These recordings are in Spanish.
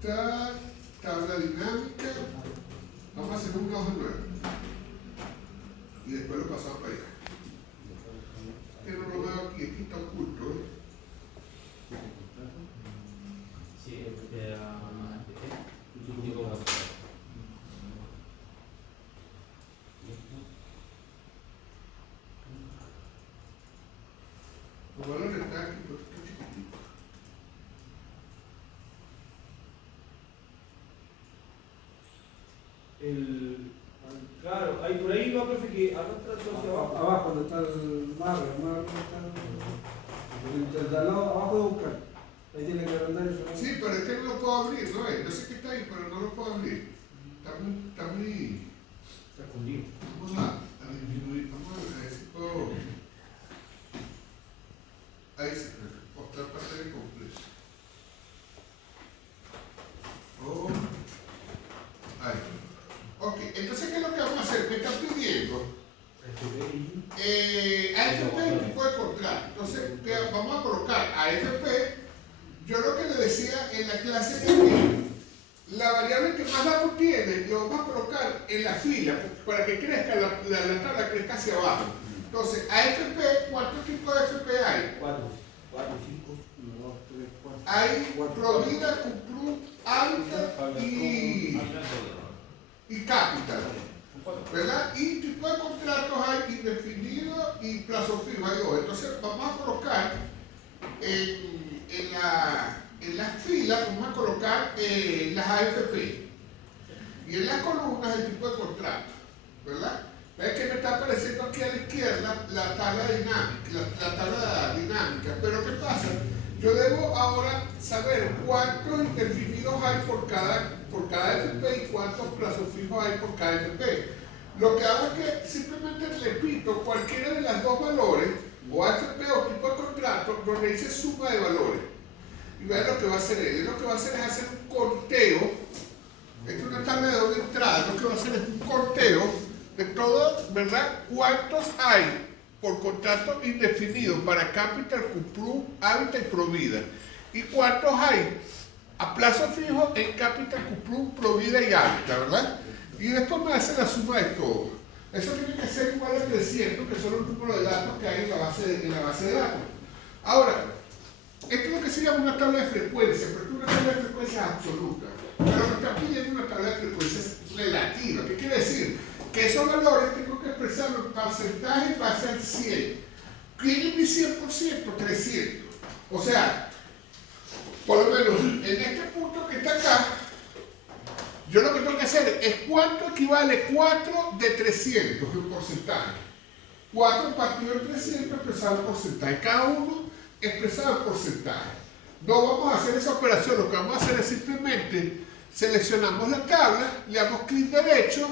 ajustar, tabla dinámica, vamos a hacer una hoja nueva y después lo pasamos para allá. Que no lo veo aquí, aquí está oculto, ¿eh? Sí, Los valores están aquí, pero está chiquitito. Claro, ahí por ahí va, profe, que arrastra hacia abajo. Abajo donde está el mar está el de al lado, abajo de buscar. Ahí tiene que agrandar eso. Sí, pero es que no lo puedo abrir, ¿no? Yo sé que está ahí, pero no lo puedo abrir. Está muy... Está escondido. Vamos a disminuir, vamos a ver si puedo... Ahí se puede mostrar pantalla completa. Oh. Ahí. Ok, entonces, ¿qué es lo que vamos a hacer? Me están pidiendo AFP es un tipo de contrato. Entonces, ¿qué vamos a colocar? AFP, yo lo que le decía en la clase es que la variable que más datos tiene, lo vamos a colocar en la fila para que crezca, la tabla crezca hacia abajo. Entonces, AFP, ¿cuántos tipos de AFP hay? 4, 5, 1, 2, 3, 4. Hay Provida, Cuprum, Habitat y Capital, ¿verdad? Y tipo de contratos hay indefinido y plazo fijo, hay dos. Entonces vamos a colocar en las filas, vamos a colocar las AFP y en las columnas el tipo de contrato, ¿verdad? ¿Ves que me está apareciendo aquí a la izquierda la tabla dinámica, la tabla dinámica? Pero ¿qué pasa? Yo debo ahora saber cuántos indefinidos hay por cada AFP y cuántos plazos fijos hay por cada AFP. Lo que hago es que simplemente repito cualquiera de las dos valores, o AFP o tipo de contrato, donde dice suma de valores. Y vean lo que va a hacer él. Lo que va a hacer es hacer un conteo. Esta es una tabla de doble entrada. Lo que va a hacer es un conteo de todo, ¿verdad? ¿Cuántos hay por contrato indefinido para Capital, Cuprum, Habitat y Provida? ¿Y cuántos hay a plazo fijo en Capital, Cuprum, Provida y Habitat, verdad? Y después me hace la suma de todo. Eso tiene que ser igual a 300, que son los números de datos que hay en la base de datos. Ahora, esto es lo que se llama una tabla de frecuencia, pero es una tabla de frecuencia absoluta. Pero me está pidiendo una tabla de frecuencias relativa. ¿Qué quiere decir? Que esos valores tengo que expresarlos en porcentaje base al 100. ¿Quién es mi 100%? 300. O sea, por lo menos en este punto que está acá, yo lo que tengo que hacer es cuánto equivale 4 de 300 en porcentaje. 4 partido de 300 expresado en porcentaje. Cada uno expresado en porcentaje. No vamos a hacer esa operación. Lo que vamos a hacer es simplemente seleccionamos la tabla, le damos clic derecho,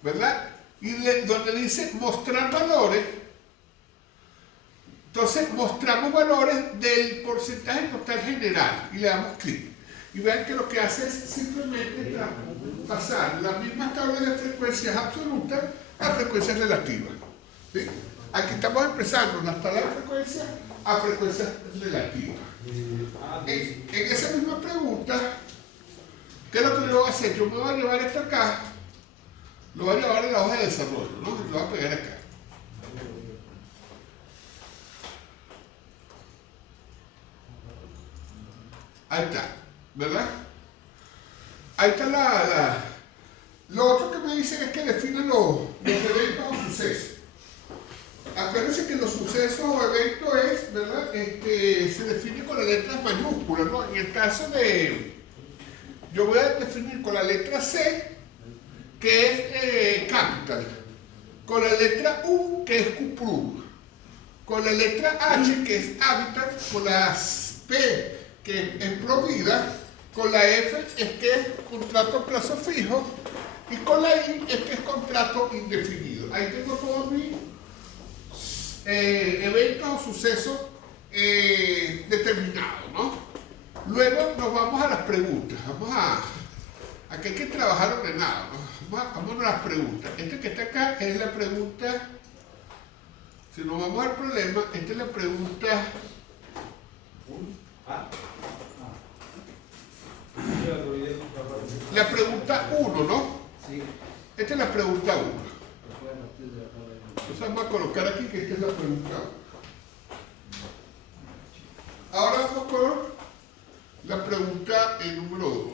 ¿verdad? Y donde dice mostrar valores, entonces mostramos valores del porcentaje total general y le damos clic. Y vean que lo que hace es simplemente pasar las mismas tablas de frecuencias absolutas a frecuencias relativas. ¿Sí? Aquí estamos empezando las tablas de frecuencia a frecuencias relativas. En esa misma pregunta, ¿qué es lo que yo voy a hacer? Yo me voy a llevar esto acá, lo voy a llevar en la hoja de desarrollo, ¿no? Lo voy a pegar acá. Ahí está, ¿verdad? Ahí está Lo otro que me dicen es que definen los eventos o sucesos. Acuérdense que los sucesos o eventos es, ¿verdad? Se define con las letras mayúsculas, ¿no? En el caso de... Yo voy a definir con la letra C, que es Capital, con la letra U, que es Cuprum, con la letra H, que es Habitat, con la P, que es Provida, con la F es que es contrato a plazo fijo, y con la I es que es contrato indefinido. Ahí tengo todos mis eventos o sucesos determinados, ¿no? Luego nos vamos a las preguntas. Aquí hay que trabajar ordenado, ¿no? Vamos a las preguntas. Este que está acá es la pregunta. Si nos vamos al problema, esta es la pregunta. la pregunta 1, ¿no? Sí. Esta es la pregunta 1. Después a partir de la tabla de Entonces vamos a colocar aquí que esta es la pregunta 1. Ahora vamos con la pregunta número 2.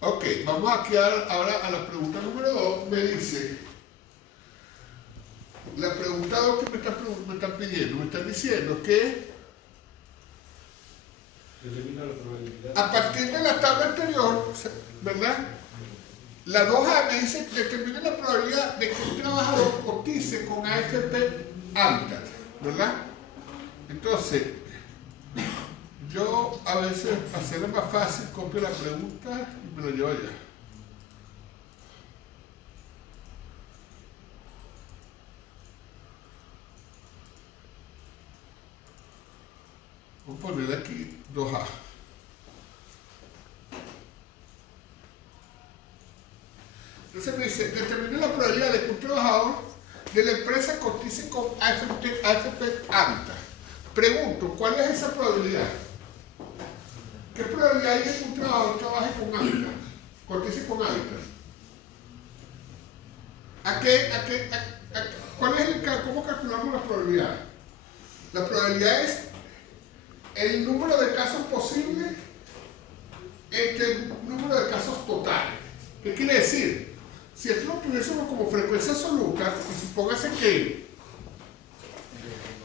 Ok, vamos a quedar ahora a la pregunta número 2. Me dice, la pregunta 2 que me están pidiendo, me están diciendo que Determina la probabilidad. a partir de la tabla anterior, ¿verdad? La 2A me dice, determina la probabilidad de que un trabajador cotice con AFP Habitat, ¿verdad? Entonces, yo a veces, para hacerlo más fácil, copio la pregunta y me lo llevo allá. Vamos a poner aquí 2A. Entonces me dice, determina la probabilidad de que un trabajador de la empresa cotice con AFP Habitat. Pregunto, ¿cuál es esa probabilidad? ¿Qué probabilidad hay de que un trabajador trabaje con Habitat? Cotice con Habitat. ¿Cómo calculamos la probabilidad? La probabilidad es el número de casos posibles entre el número de casos totales. ¿Qué quiere decir? Si esto lo tuviésemos como frecuencia absoluta, y supóngase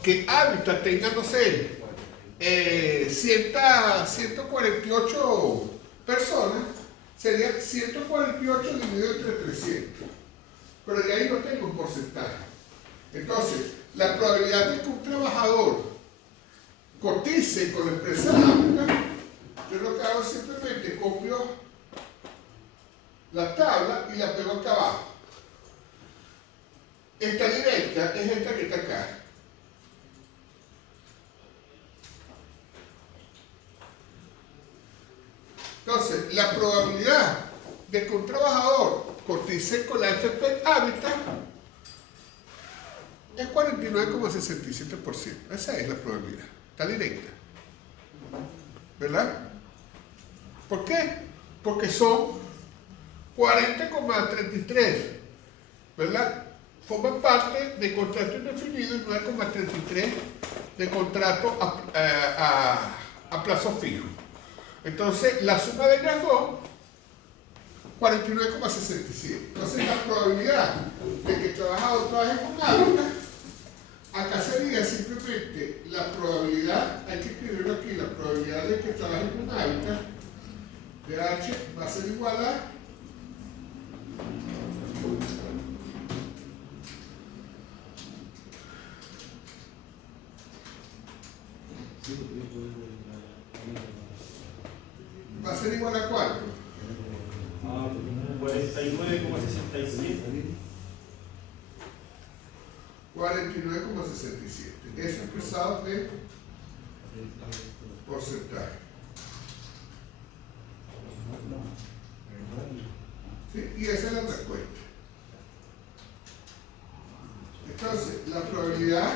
que Habitat tenga, no sé, 148 personas, sería 148 dividido entre 300. Pero de ahí no tengo un porcentaje. Entonces, la probabilidad de que un trabajador cotice con la empresa Habitat, yo lo que hago es simplemente copio la tabla y la pego acá abajo. Esta directa es esta que está acá. Entonces, la probabilidad de que un trabajador cotice con la AFP Habitat es 49,67%. Esa es la probabilidad. Está directa. ¿Verdad? ¿Por qué? Porque son 40,33, ¿verdad? Forman parte de contrato indefinido y 9,33 de contrato a plazo fijo. Entonces, la suma de ellas dos, 49,67. Entonces, la probabilidad de que el trabajador trabaje con Habitat, acá sería simplemente la probabilidad, hay que escribirlo aquí, la probabilidad de que trabaje con Habitat, de H va a ser igual a va a ser igual a cuánto? 49,67. 49,67. Eso expresado de porcentaje. ¿Sí? Y esa es la respuesta. Entonces, la probabilidad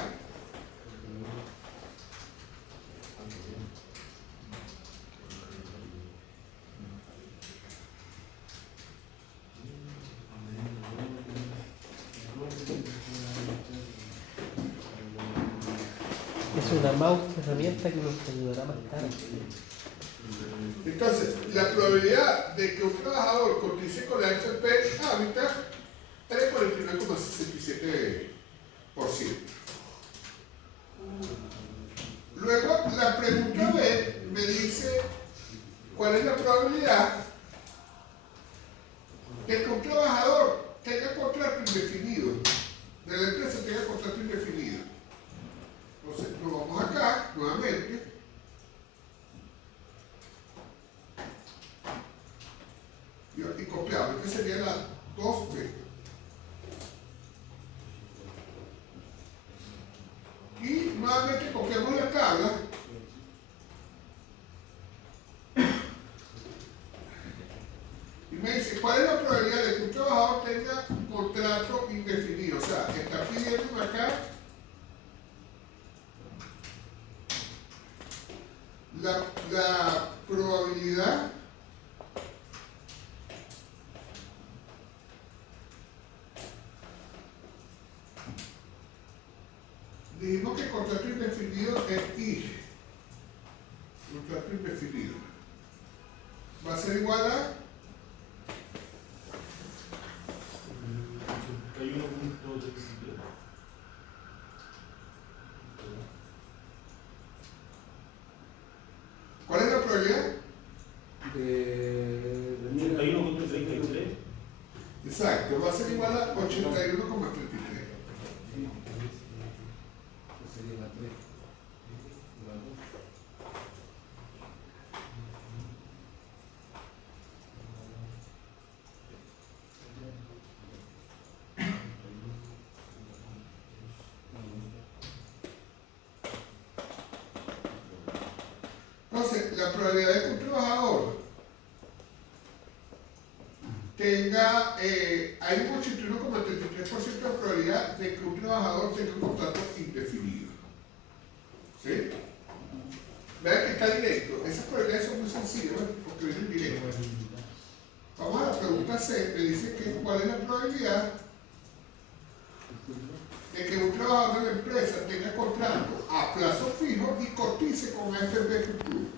Es una mouse herramienta que nos ayudará más tarde. Entonces, la probabilidad de que un trabajador cotice con la AFP Habitat es de 49,67%. Luego, la pregunta B me dice cuál es la probabilidad de que un trabajador tenga contrato indefinido, de la empresa tenga contrato indefinido. Entonces, nos vamos acá nuevamente. Y copiamos, que sería la 2B. Dijimos que el contrato indefinido es I. Contrato indefinido. Va a ser igual a 81.33. ¿cuál es la probabilidad? De 81.33. Exacto, va a ser igual a 81,33. sería la 3. La 2. Entonces, la probabilidad de que un trabajador tenga, hay un 81,33% de probabilidad de que un trabajador tenga un contrato indefinido. ¿Sí? Vean que está directo. Esas probabilidades son muy sencillas, ¿no? Porque vienen directas. Vamos a la pregunta C, me dice que cuál es la probabilidad de que un trabajador de la empresa tenga contrato a plazo fijo y cotice con AFP Club.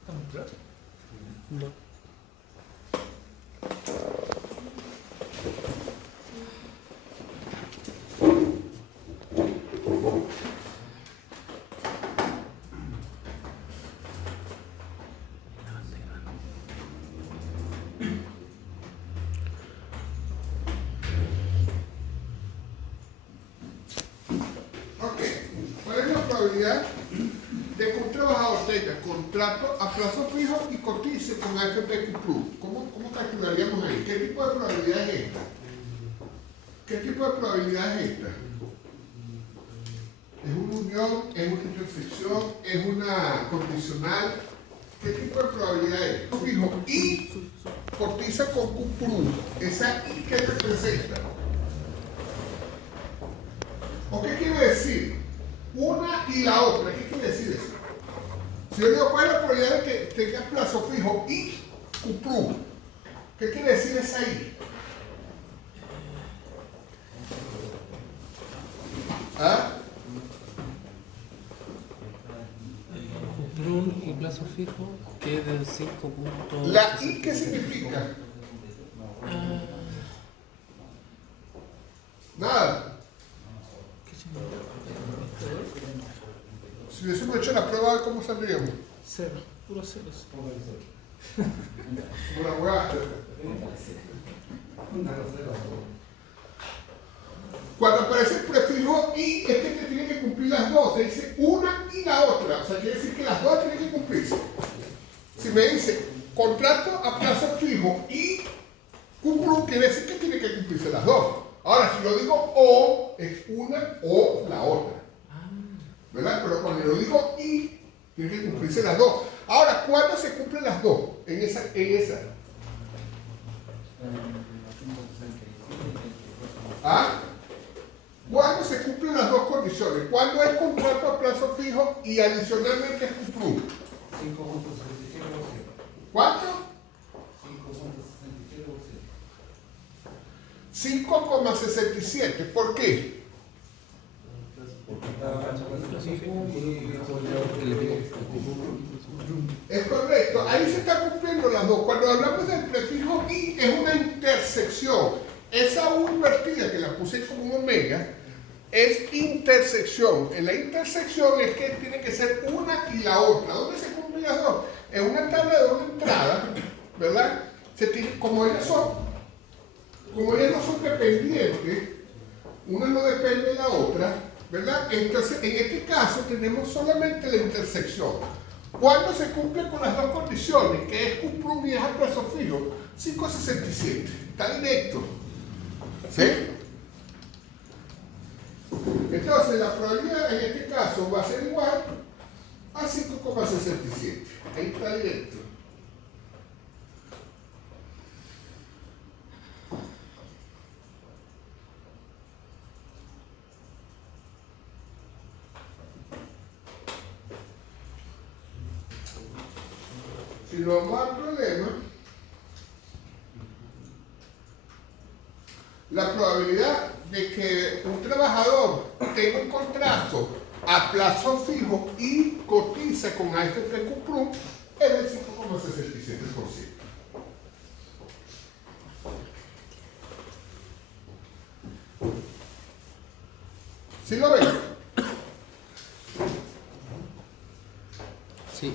¿Estamos claros? No. Ok, ¿cuál es la probabilidad de que un trabajador tenga contrato a plazo fijo y cotice con AFP Club? ¿Cómo calcularíamos ahí? ¿Qué tipo de probabilidad es esta? ¿Qué tipo de probabilidad es esta? ¿Es una unión? ¿Es una intersección? ¿Es una condicional? ¿Qué tipo de probabilidad es? Fijo, y cotiza con Club. ¿Esa y qué representa? ¿O qué quiere decir? Una y la otra. ¿Qué quiere decir eso? Si yo digo, ¿cuál es la probabilidad de que tenga plazo fijo y Club? ¿Qué quiere decir esa I? ¿Ah? Cuprun y plazo fijo que es del 5 puntos. ¿La I qué significa? Nada. ¿Qué significa? Si hubiésemos hecho la prueba, ¿cómo saldríamos? Cero, puro cero. Una hueá. Cuando aparece el prefijo y, es que te tiene que cumplir las dos. Se dice una y la otra. O sea, quiere decir que las dos tienen que cumplirse. Si me dice contrato a plazo fijo y cumplo, quiere decir que tiene que cumplirse las dos. Ahora, si lo digo o, es una o la otra. ¿Verdad? Pero cuando lo digo y, tiene que cumplirse las dos. Ahora, ¿cuándo se cumplen las dos? En esa. ¿Ah? ¿Cuándo se cumplen las dos condiciones? ¿Cuándo es contrato a plazo fijo y adicionalmente es cumplir? 5.67%. ¿Cuánto? 5.67%. 5,67. ¿Por qué? Porque Es correcto, ahí se está cumpliendo las dos. Cuando hablamos del prefijo y es una intersección. Esa U invertida que la puse como un omega es intersección. En la intersección es que tiene que ser una y la otra. ¿Dónde se cumplen las dos? En una tabla de una entrada, ¿verdad? Como ellas no son dependientes, una no depende de la otra, ¿verdad? Entonces, en este caso tenemos solamente la intersección. ¿Cuándo se cumple con las dos condiciones? Que es Q' y es a plazo fijo. 5,67. Está directo. ¿Sí? Entonces, la probabilidad en este caso va a ser igual a 5,67. Ahí está directo. Si nos vamos al problema, la probabilidad de que un trabajador tenga un contrato a plazo fijo y cotiza con AFP Cuprum es del 5,67%. ¿Sí lo ven? Sí.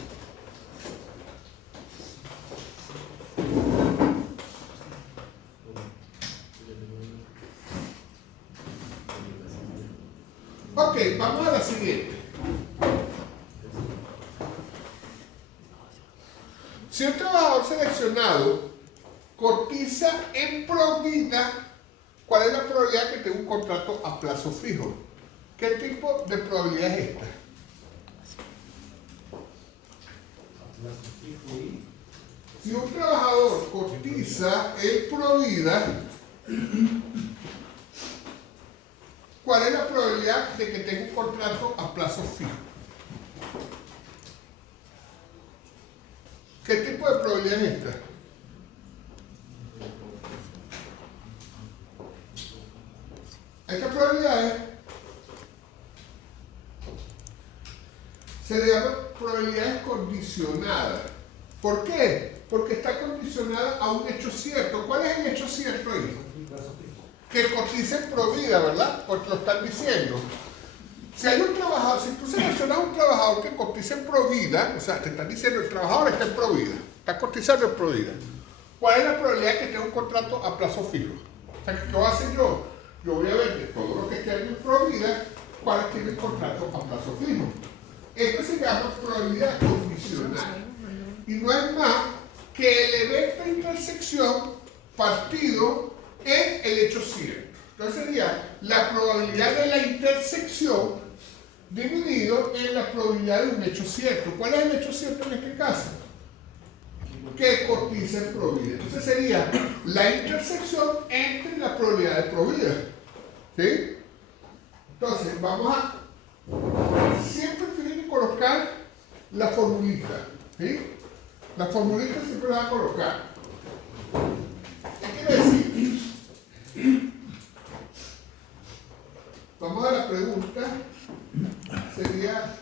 Ok, vamos a la siguiente. Si un trabajador seleccionado cotiza en provida, ¿cuál es la probabilidad que tenga un contrato a plazo fijo? ¿Qué tipo de probabilidad es esta? Si un trabajador cotiza en provida, ¿cuál es la probabilidad de que tenga un contrato a plazo fijo? ¿Qué tipo de probabilidad es esta? Esta probabilidad se le llama probabilidades condicionadas. ¿Por qué? Porque está condicionada a un hecho cierto. ¿Cuál es el hecho cierto ahí? Que cotice en provida, ¿verdad? Porque lo están diciendo. Si hay un trabajador, si tú seleccionas un trabajador que cotiza en provida, o sea, te están diciendo el trabajador está en provida, está cotizando en provida, ¿cuál es la probabilidad de que tenga un contrato a plazo fijo? O sea, ¿qué voy a hacer yo? Yo voy a ver de todo lo que esté en provida, cuál tiene el contrato a plazo fijo. Esto se llama probabilidad condicional. Y no es más que el evento de intersección partido en el hecho cierto. Entonces sería la probabilidad de la intersección dividido en la probabilidad de un hecho cierto. ¿Cuál es el hecho cierto en este caso? Que cotiza en provida. Entonces sería la intersección entre la probabilidad de provida. ¿Sí? Entonces vamos a... Siempre tienen que colocar la formulita. ¿Sí? La formulita siempre la va a colocar. ¿Qué quiere decir? Vamos a la pregunta. Sería...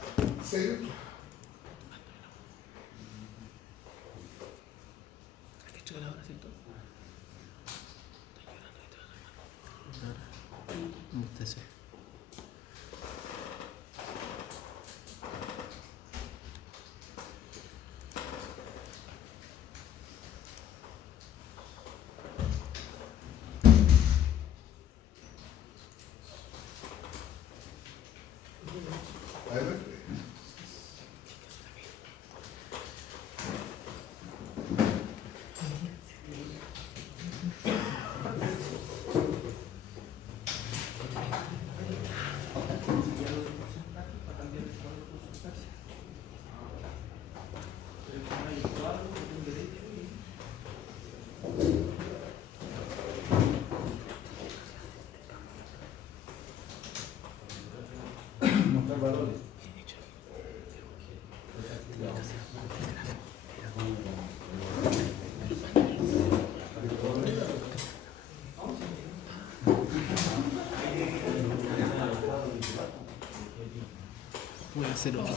Voy a hacer otro.